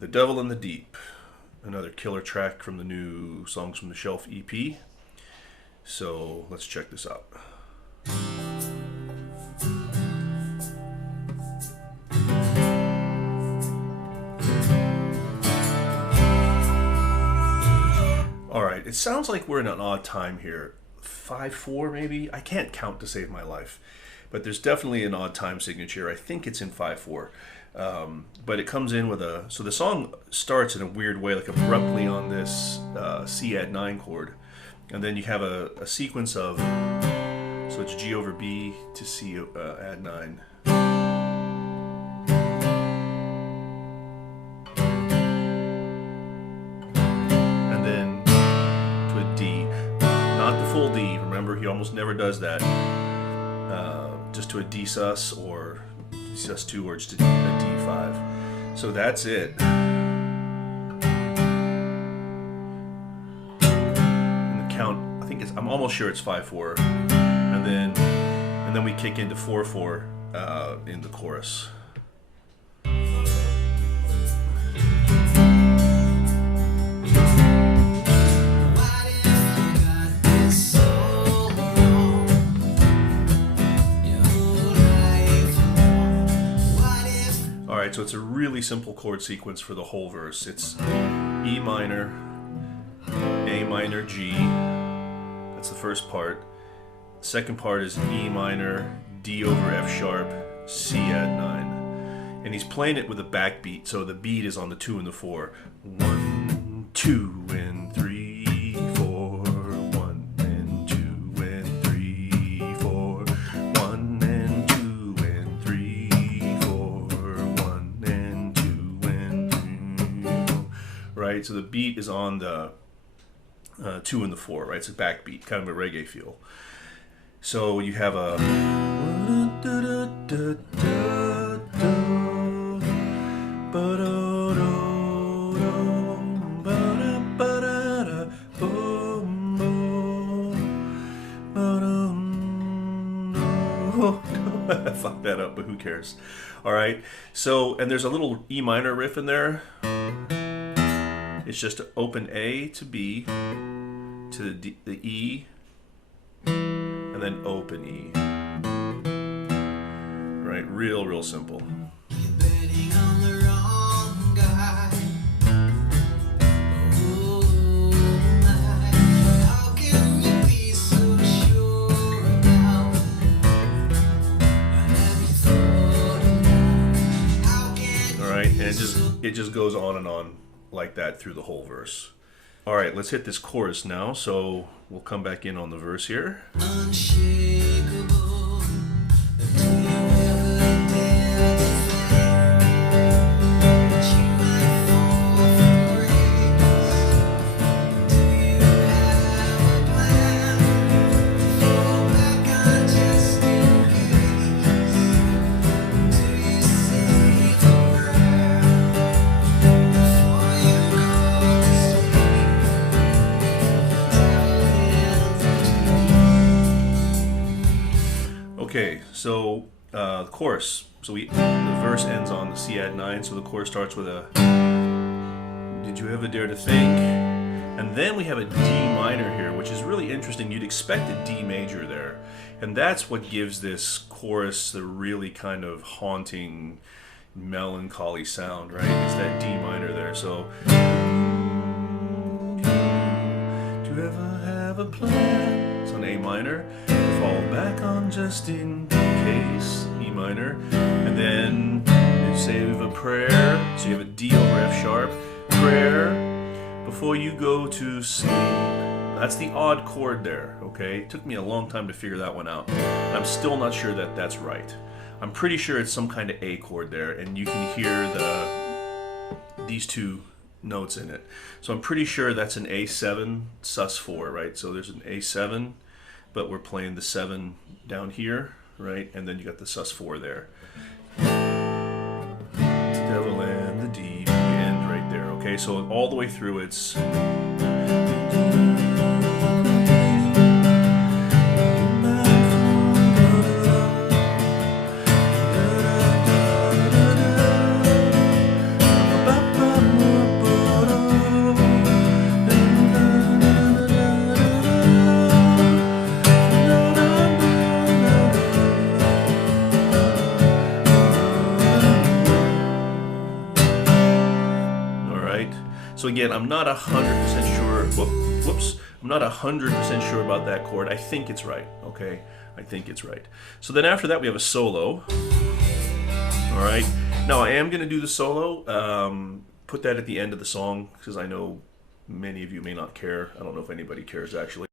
The Devil in the Deep, another killer track from the new Songs from the Shelf EP. So let's check this out. Alright, it sounds like we're in an odd time here. 5/4 maybe? I can't count to save my life. But there's definitely an odd time signature. I think it's in 5/4. But it comes in with a... So the song starts in a weird way, like abruptly on this C add 9 chord. And then you have a sequence of... So it's G over B to C add 9. And then to a D. Not the full D. Remember, he almost never does that. Just to a D sus or D sus 2 or just a D5. So that's it. And the count, I think it's, I'm almost sure it's 5/4. And then we kick into 4/4 in the chorus. Alright, so it's a really simple chord sequence for the whole verse. It's E minor, A minor, G. That's the first part. The second part is E minor, D over F sharp, C add 9. And he's playing it with a backbeat, so the beat is on the 2 and the 4. 1, 2, and 3, 4. 1 and 2 and 3, 4. 1 and 2 and 3, 4. 1 and 2 and 3, 4. Right, so the beat is on the 2 and the 4, right? It's a backbeat, kind of a reggae feel. So you have a I fucked that up, but who cares? All right. So, and there's a little E minor riff in there. It's just open A to B to the, D, the E, and then open E. Right, real simple. You're betting on the wrong guy. Oh my, how can you be so sure about every thought of mine? How can All right, and it just goes on and on like that through the whole verse. All right, let's hit this chorus now. So we'll come back in on the verse here. unshakable? Do you ever dare to think that you might fall from grace? Do you have a plan? Fall back on just in case? Do you say a prayer before you go to sleep? Okay, so the chorus. So the verse ends on the C add 9. So the chorus starts with a "Did you ever dare to think?" And then we have a D minor here, which is really interesting. You'd expect a D major there, and that's what gives this chorus the really kind of haunting, melancholy sound, right? It's that D minor there. So, do you ever have a plan? It's on A minor. Fall back on just in case, E minor, and then you save a prayer. So you have a D over F sharp, prayer before you go to sleep. That's the odd chord there, okay? It took me a long time to figure that one out. I'm still not sure that that's right. I'm pretty sure it's some kind of A chord there, and you can hear these two notes in it. So I'm pretty sure that's an A7 sus 4, right? So there's an A7, but we're playing the 7 down here, right? And then you got the sus 4 there. Devil and the Deep, the end right there, okay? So all the way through it's... right. So again, I'm not 100% sure. Whoops. I'm not 100% sure about that chord. I think it's right. Okay, I think it's right. So then after that we have a solo. All right. Now I am going to do the solo. Put that at the end of the song because I know many of you may not care. I don't know if anybody cares actually.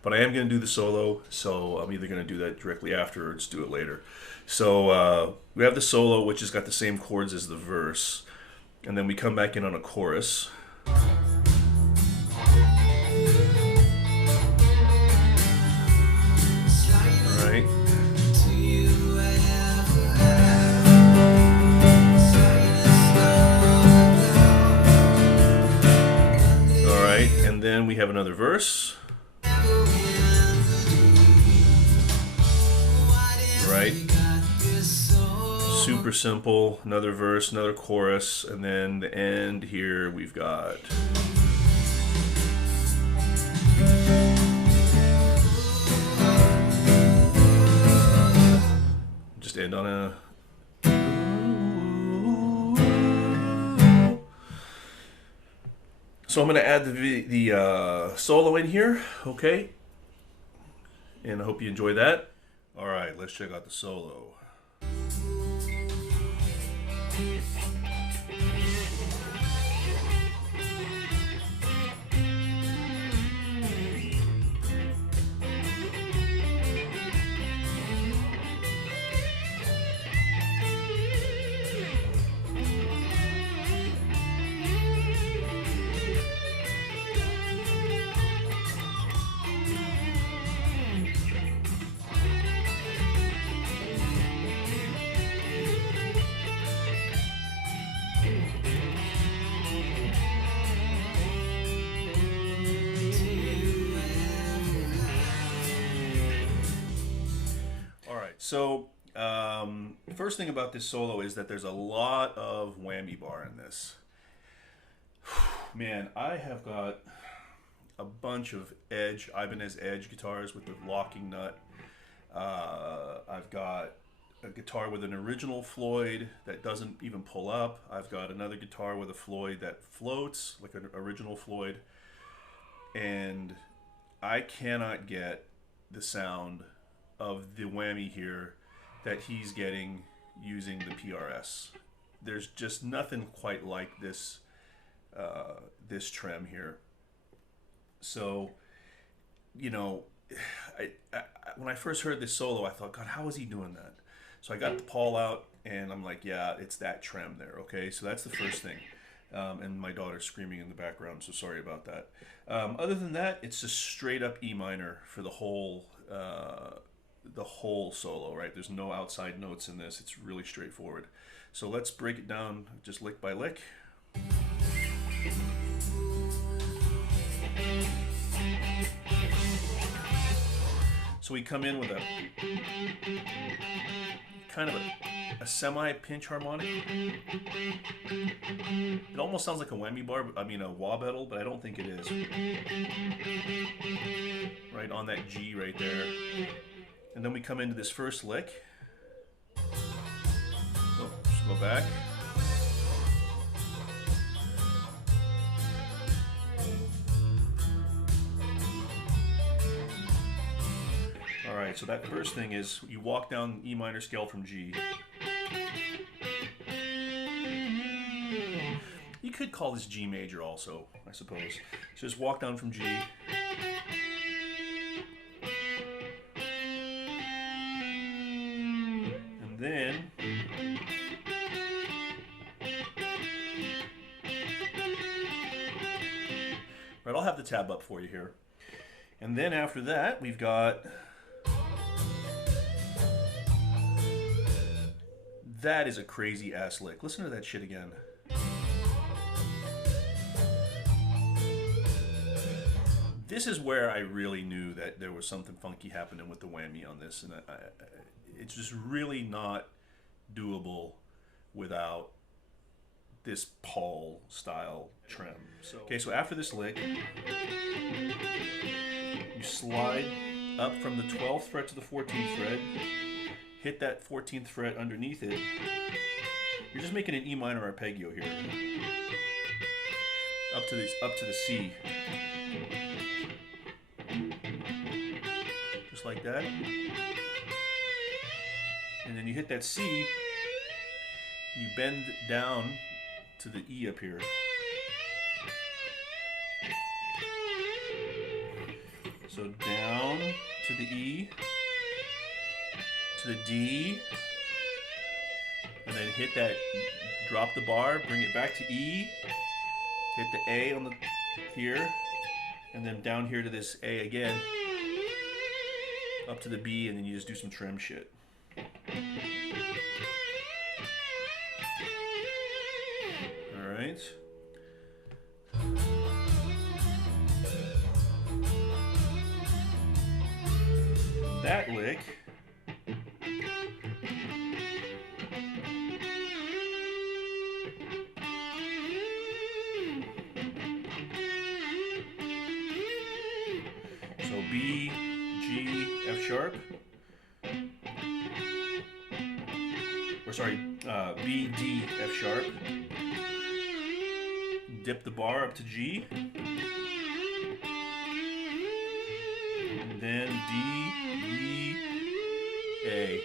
But I am going to do the solo, so I'm either going to do that directly after or just do it later. So we have the solo, which has got the same chords as the verse, and then we come back in on a chorus. All right. All right, and then we have another verse. Right? Super simple. Another verse, another chorus, and then the end here we've got. Just end on a. So I'm going to add the solo in here, okay? And I hope you enjoy that. All right, let's check out the solo. So, first thing about this solo is that there's a lot of whammy bar in this. Man, I have got a bunch of Ibanez Edge guitars with the locking nut. I've got a guitar with an original Floyd that doesn't even pull up. I've got another guitar with a Floyd that floats, like an original Floyd. And I cannot get the sound of the whammy here that he's getting using the PRS. There's just nothing quite like this this trem here. So, you know, when I first heard this solo, I thought, God, how is he doing that? So I got the Paul out, and I'm like, yeah, it's that trem there, okay? So that's the first thing. And my daughter's screaming in the background, so sorry about that. Other than that, it's just straight up E minor for the whole solo, right? There's no outside notes in this. It's really straightforward. So let's break it down just lick by lick. So we come in with a kind of a semi-pinch harmonic. It almost sounds like a whammy bar, I mean a wah pedal, but I don't think it is. Right on that G right there. And then we come into this first lick. Oh, just go back. Alright, so that first thing is you walk down E minor scale from G. You could call this G major also, I suppose. So just walk down from G. And then right, I'll have the tab up for you here. And then after that, we've got that is a crazy ass lick. Listen to that shit again. This is where I really knew that there was something funky happening with the whammy on this, and it's just really not doable without this Paul style trem. So, okay, so after this lick, you slide up from the 12th fret to the 14th fret, hit that 14th fret underneath it, You're just making an E minor arpeggio here. Up to the C. Just like that. And then you hit that C, you bend down to the E up here. So down to the E, to the D, and then hit that, drop the bar, bring it back to E, hit the A on the here, and then down here to this A again, up to the B, and then you just do some trim shit. All right. That lick. So B, G, F sharp. Or sorry, B, D, F sharp. Dip the bar up to G. And then D, E, A.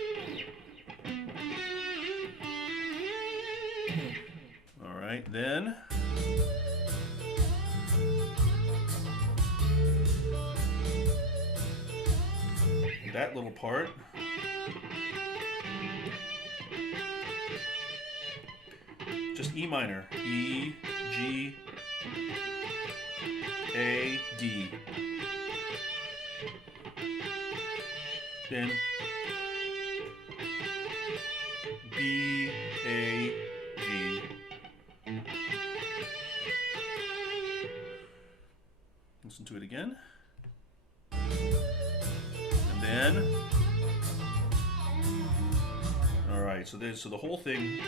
All right, then that little part. Just E minor. E, G, A, D. Then B, A, G. Listen to it again. And then, all right, so the whole thing.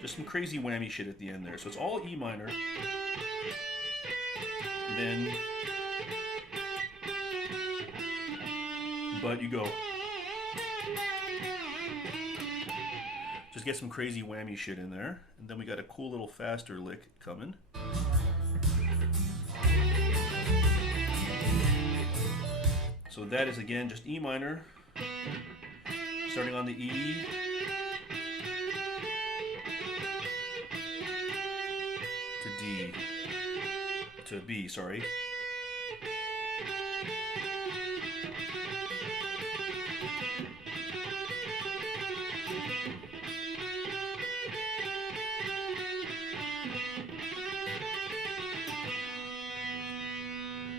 Just some crazy whammy shit at the end there. So it's all E minor. And then, but you go. Just get some crazy whammy shit in there. And then we got a cool little faster lick coming. So that is again just E minor. Starting on the E. To D. To B, sorry.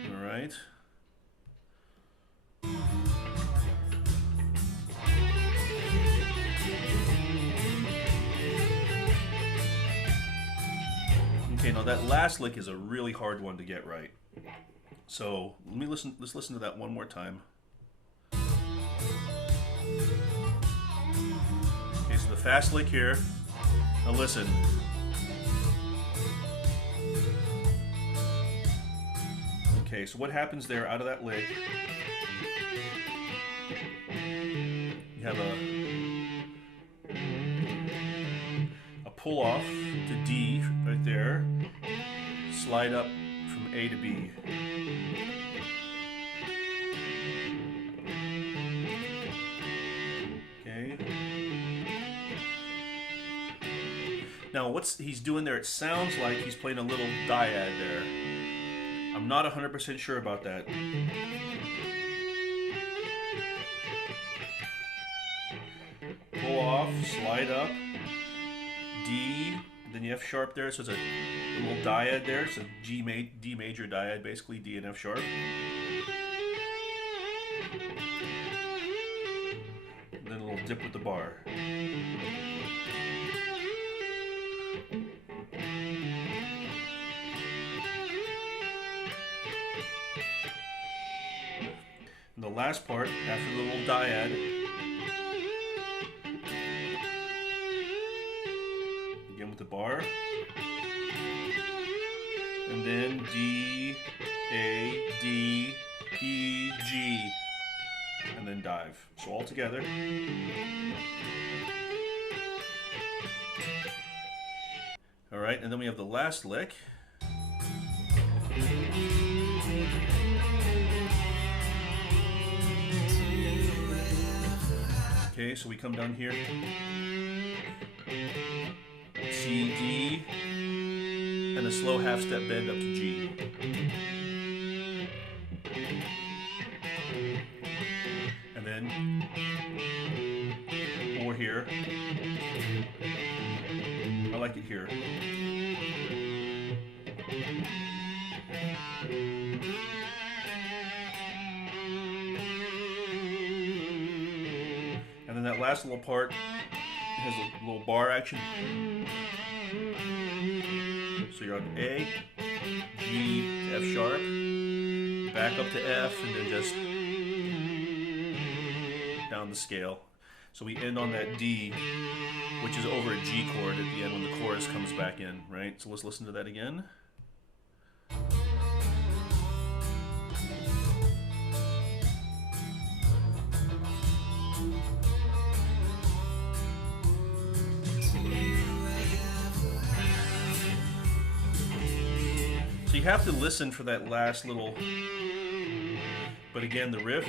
All right. Okay, now that last lick is a really hard one to get right. So let's listen to that one more time. Okay, so the fast lick here. Now listen. Okay, so what happens there out of that lick? You have a pull off to D right there. Slide up from A to B. Okay. Now what he's doing there, it sounds like he's playing a little dyad there. I'm not 100% sure about that. Pull off, slide up, D, then you F sharp there, so it's a little dyad there, so D major dyad, basically D and F sharp. And then a little dip with the bar. And the last part, after the little dyad, again with the bar, and then D, A, D, E, G. and then dive. So all together. All right, and then we have the last lick. Okay, so we come down here. C, D, and a slow half-step bend up to G. And then or here. I like it here. And then that last little part has a little bar action. So you're on A, G to F sharp, back up to F, and then just down the scale. So we end on that D, which is over a G chord at the end when the chorus comes back in, right? So let's listen to that again. So you have to listen for that last little, but again, the riff.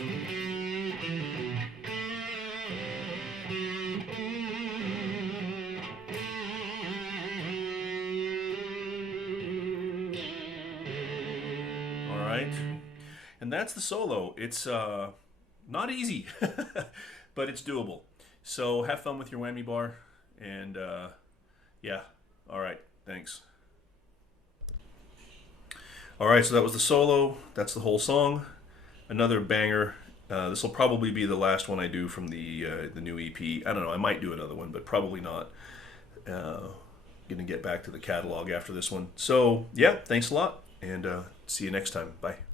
All right, and that's the solo. It's not easy, but it's doable. So have fun with your whammy bar, and yeah, all right, thanks. All right, so that was the solo. That's the whole song. Another banger. This will probably be the last one I do from the new EP. I don't know. I might do another one, but probably not. Gonna get back to the catalog after this one. So yeah, thanks a lot, and see you next time. Bye.